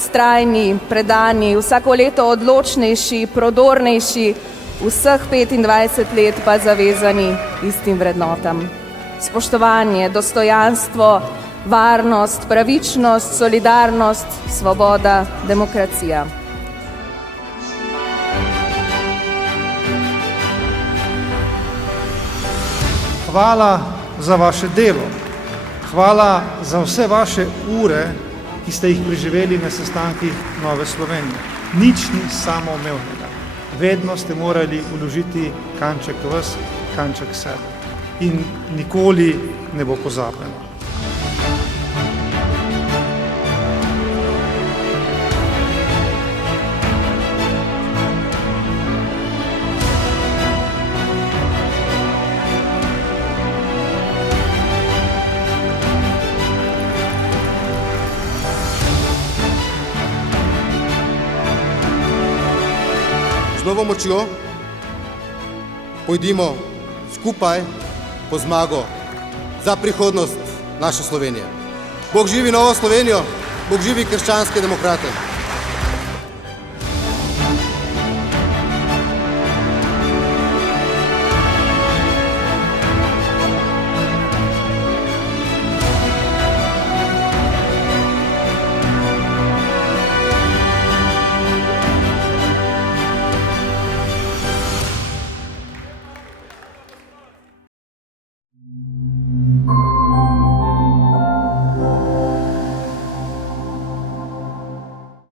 vztrajni, predani, vsako leto odločnejši, prodornejši, vseh 25 let pa zavezani istim vrednotam. Spoštovanje, dostojanstvo, varnost, pravičnost, solidarnost, svoboda, demokracija. Hvala za vaše delo. Hvala za vse vaše ure, ki ste jih preživeli na sestankih Nove Slovenije. Nič ni samoumevnega. Vedno ste morali vložiti kanček vas, kanček sebe. In nikoli ne bo pozabljeno. Z novo močjo pojdimo skupaj po zmago za prihodnost naše Slovenije. Bog živi Novo Slovenijo, Bog živi krščanske demokrate.